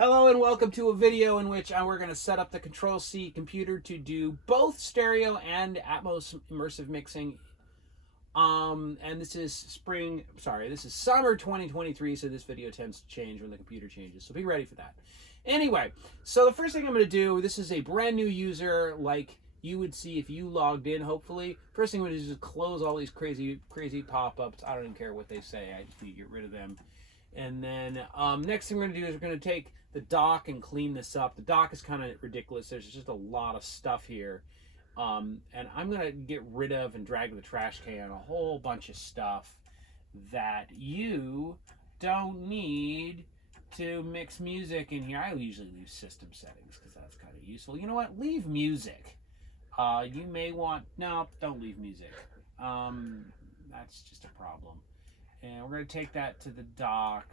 Hello and welcome to a video in which we're going to set up the Control-C computer to do both stereo and Atmos immersive mixing. And this is summer 2023, so this video tends to change when the computer changes, so be ready for that. Anyway, so the first thing I'm going to do, this is a brand new user like you would see if you logged in, hopefully. First thing I'm going to do is just close all these crazy pop-ups. I don't even care what they say, I just need to get rid of them. And then next thing we're going to do is we're going to take the dock and clean this up. The dock is kind of ridiculous. There's just a lot of stuff here. And I'm going to get rid of and drag to the trash can a whole bunch of stuff that you don't need to mix music in here. I usually leave system settings because that's kind of useful. You know what? Leave music. You may want... No, don't leave music. That's just a problem. And we're going to take that to the dock.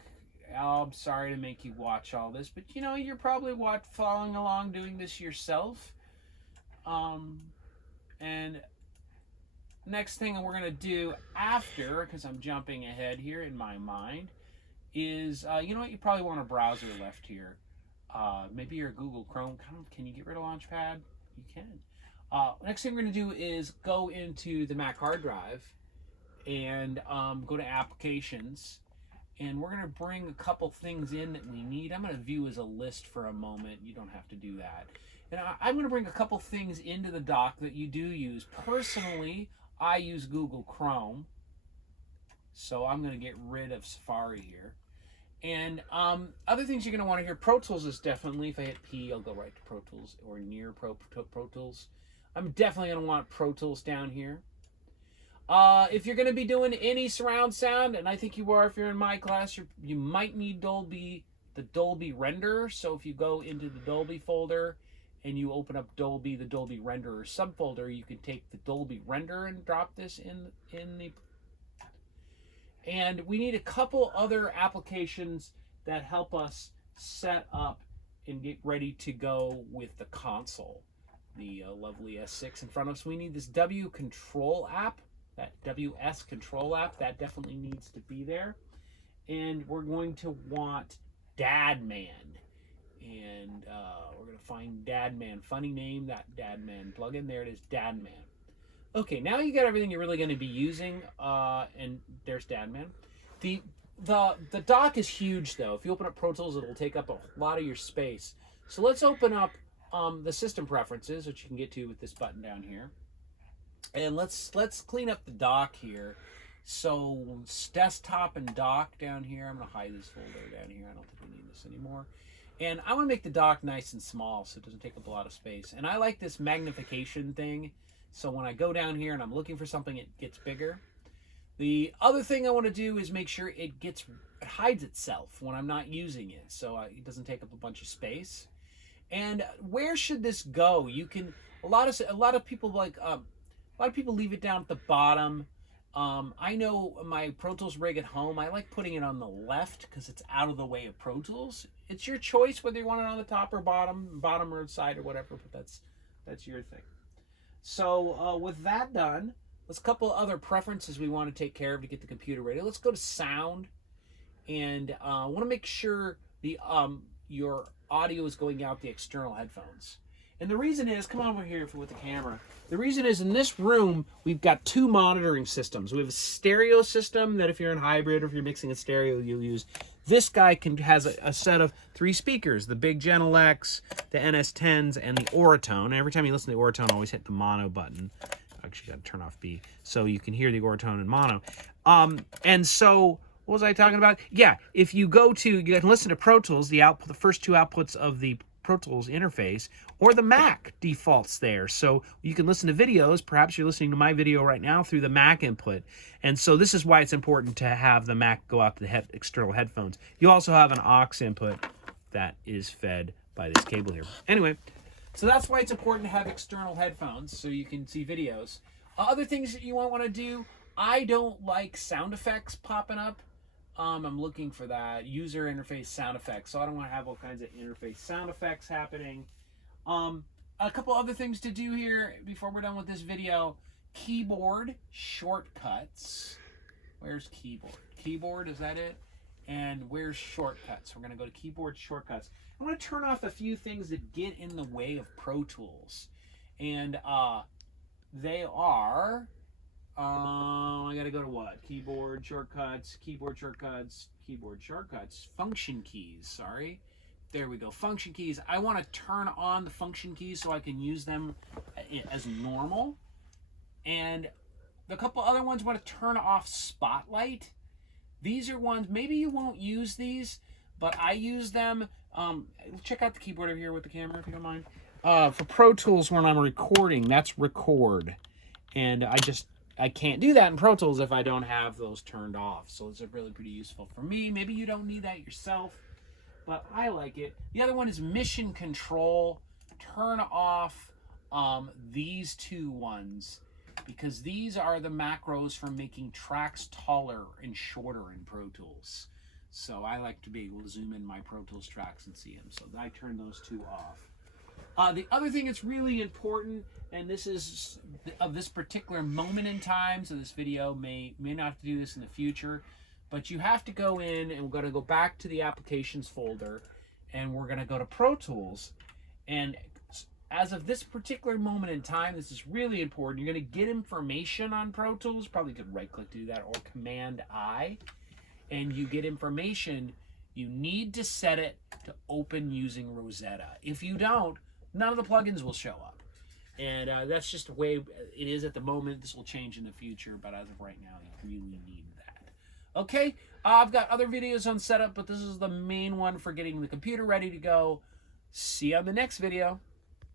I'm sorry to make you watch all this, but you know, you're probably following along doing this yourself. And next thing we're going to do after, because I'm jumping ahead here in my mind, is, you know what, you probably want a browser left here. Maybe your Google Chrome. Can you get rid of Launchpad? You can. Next thing we're going to do is go into the Mac hard drive and go to applications, and we're going to bring a couple things in that we need. I'm going to view as a list for a moment. You don't have to do that. And I'm going to bring a couple things into the dock that you do use. Personally, I use Google Chrome, so I'm going to get rid of Safari here. And other things you're going to want to hear, Pro Tools is definitely, if I hit P, I'll go right to Pro Tools or near Pro Tools. I'm definitely going to want Pro Tools down here. If you're going to be doing any surround sound, and I think you are if you're in my class, you might need the Dolby Render. So if you go into the Dolby folder and you open up Dolby, the Dolby Renderer subfolder, you can take the Dolby Render and drop this in the... And we need a couple other applications that help us set up and get ready to go with the console. The lovely S6 in front of us. We need this W Control app. That WS Control app, that definitely needs to be there. And we're going to want Dadman. And we're going to find Dadman. Funny name, that Dadman plugin. There it is, Dadman. Okay, now you got everything you're really going to be using. And there's Dadman. The dock is huge, though. If you open up Pro Tools, it'll take up a lot of your space. So let's open up the system preferences, which you can get to with this button down here. And let's clean up the dock here. So desktop and dock down here. I'm going to hide this folder down here. I don't think we need this anymore. And I want to make the dock nice and small so it doesn't take up a lot of space. And I like this magnification thing. So when I go down here and I'm looking for something, it gets bigger. The other thing I want to do is make sure it hides itself when I'm not using it, so it doesn't take up a bunch of space. And where should this go? You can a lot of people like. A lot of people leave it down at the bottom. I know my Pro Tools rig at home, I like putting it on the left because it's out of the way of Pro Tools. It's your choice whether you want it on the top or bottom or side or whatever, but that's your thing. So with that done, there's a couple other preferences we want to take care of to get the computer ready. Let's go to sound, and I want to make sure your audio is going out the external headphones. And the reason is, come over here with the camera. The reason is, in this room, we've got two monitoring systems. We have a stereo system that if you're in hybrid or if you're mixing a stereo, you'll use. This guy has a set of 3 speakers, the Big Genelecs, the NS10s, and the Oratone. And every time you listen to the Oratone, always hit the mono button. Actually, got to turn off B, so you can hear the Oratone in mono. And so... what was I talking about? Yeah, if you can listen to Pro Tools, the first 2 outputs of the Pro Tools interface, or the Mac defaults there. So you can listen to videos. Perhaps you're listening to my video right now through the Mac input. And so this is why it's important to have the Mac go out to the external headphones. You also have an aux input that is fed by this cable here. Anyway, so that's why it's important to have external headphones so you can see videos. Other things that you won't want to do, I don't like sound effects popping up. I'm looking for that user interface sound effects, so I don't want to have all kinds of interface sound effects happening. A couple other things to do here before we're done with this video. Keyboard shortcuts. Where's keyboard? Keyboard, is that it? And where's shortcuts? We're going to go to keyboard shortcuts. I'm going to turn off a few things that get in the way of Pro Tools. And they are, I got to go to what? Keyboard shortcuts, function keys, sorry. There we go, function keys. I want to turn on the function keys so I can use them as normal. And the couple other ones, I want to turn off Spotlight. These are ones, maybe you won't use these, but I use them. Check out the keyboard over here with the camera, if you don't mind. For Pro Tools, when I'm recording, that's record. And I can't do that in Pro Tools if I don't have those turned off. So it's really pretty useful for me. Maybe you don't need that yourself, but I like it. The other one is Mission Control. Turn off these two ones, because these are the macros for making tracks taller and shorter in Pro Tools. So I like to be able to zoom in my Pro Tools tracks and see them. So I turn those two off. The other thing that's really important, and this is of this particular moment in time, so this video may not have to do this in the future, but you have to go in, and we're going to go back to the applications folder, and we're going to go to Pro Tools. And as of this particular moment in time, this is really important. You're going to get information on Pro Tools. Probably could right click to do that, or Command I, and you get information. You need to set it to open using Rosetta. If you don't, none of the plugins will show up. And that's just the way it is at the moment. This will change in the future, but as of right now, you really need that. Okay, I've got other videos on setup, but this is the main one for getting the computer ready to go. See you on the next video.